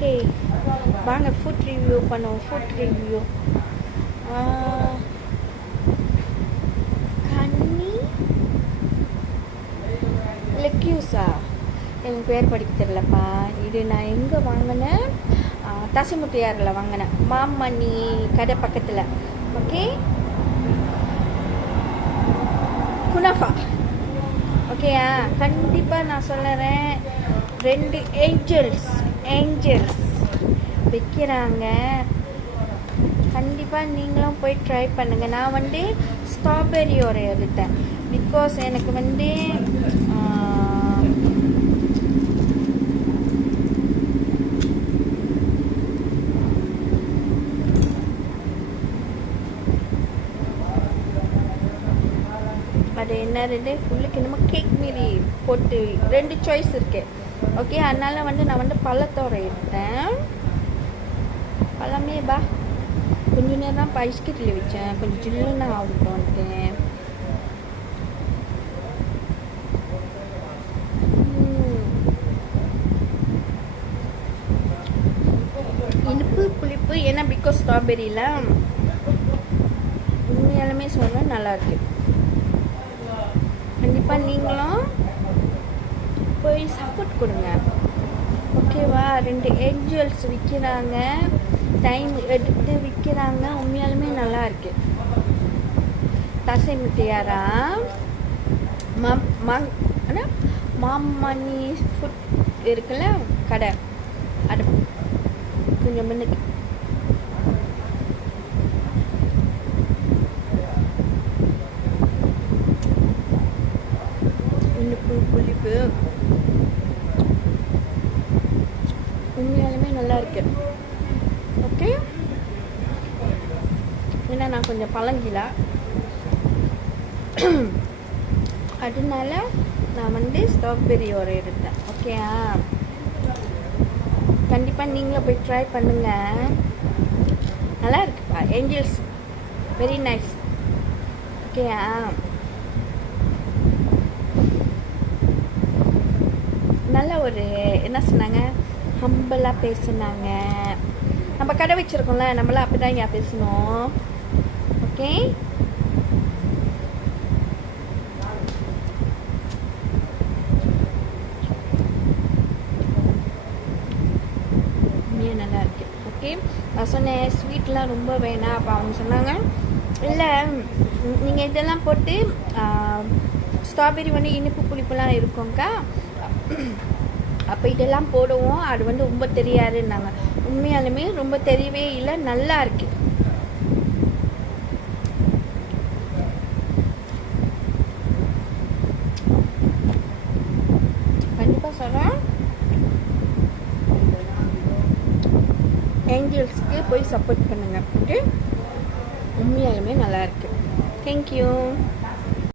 Okay, வாங்க food review பண்ணுவோம். Food review கன்னி லெக்யூஸா, எனக்கு பேர் படிக்க தெரியலப்பா. இது நான் எங்கே வாங்கினேன்? தசமுட்டையாரில் வாங்கினேன், மாமணி கடை பக்கத்தில். Okay, kunafa. ஓகேயா, கண்டிப்பாக நான் சொல்லுறேன், 2 ஏஞ்சல்ஸ் விற்கிறாங்க. கண்டிப்பாக நீங்களும் போய் ட்ரை பண்ணுங்கள். நான் வந்து ஸ்ட்ராபெரியோட எடுத்தேன், பிகாஸ் எனக்கு வந்து அது என்ன, 2 உள்ளுக்கு என்னமோ கேக் மாரி போட்டு 2 சாய்ஸ் இருக்கு. ஓகே, அதனால வந்து நான் வந்து பழத்தோட எடுத்தேன். பழமே பா, கொஞ்ச நேரம் தான் ஐஸ்கிரீமில் வச்சேன், கொஞ்சம் ஜில்லுன்னு ஆகட்டும்ட்டேன். இனிப்பு புளிப்பு, ஏன்னா பிகாஸ் ஸ்ட்ராபெரியில் உண்மையாலுமே சொல்கிறேன் நல்லாயிருக்கு. கண்டிப்பாக நீங்களும் போய் சப்போர்ட் கொடுங்க. ஓகேவா, 2 ஏஞ்சல்ஸ் விற்கிறாங்க, டைம் எடுத்து விற்கிறாங்க, உண்மையாலுமே நல்லா இருக்கு. தசைமுட்டையாரா, மாமணி ஃபுட் இருக்குல்ல கடை, அது கொஞ்சம் முன்னுக்கு. இனிப்பு புளிப்பு உண்மையாலுமே நல்லா இருக்கு. ஓகே, ஏன்னா நான் கொஞ்சம் பழங்கிலா, அதனால நான் வந்து ஸ்ட்ராபெரியோட எடுத்தேன். ஓகேயா, கண்டிப்பாக நீங்களும் போய் ட்ரை பண்ணுங்க, நல்லா இருக்குப்பா. Angels very nice. ஓகேயா, நல்ல ஒரு என்ன சொன்னாங்க, ஹம்பிளாக பேசுனாங்க. நம்ம கடை வச்சுருக்கோம்ல, நம்மளாம் அப்படி தான் இங்கே பேசணும். ஓகே, நல்லா இருக்கு. ஓகே, நான் சொன்னேன் ஸ்வீட்லாம் ரொம்ப வேணாம். அப்போ அவங்க சொன்னாங்க, இல்லை நீங்கள் இதெல்லாம் போட்டு ஸ்ட்ராபெரி வந்து இனிப்பு புளிப்புலாம் இருக்கும்க்கா, அப்போ இதெல்லாம் போடுவோம், அது வந்து ரொம்ப தெரியாதுன்னாங்க. உண்மையாலுமே ரொம்ப தெரியவே இல்லை, நல்லா இருக்கு. கண்டிப்பாக சொல்கிறேன், ஏஞ்சல்ஸ்க்கு போய் சப்போர்ட் பண்ணுங்க. ஓகே, உண்மையாலுமே நல்லா இருக்கு. தேங்க்யூ.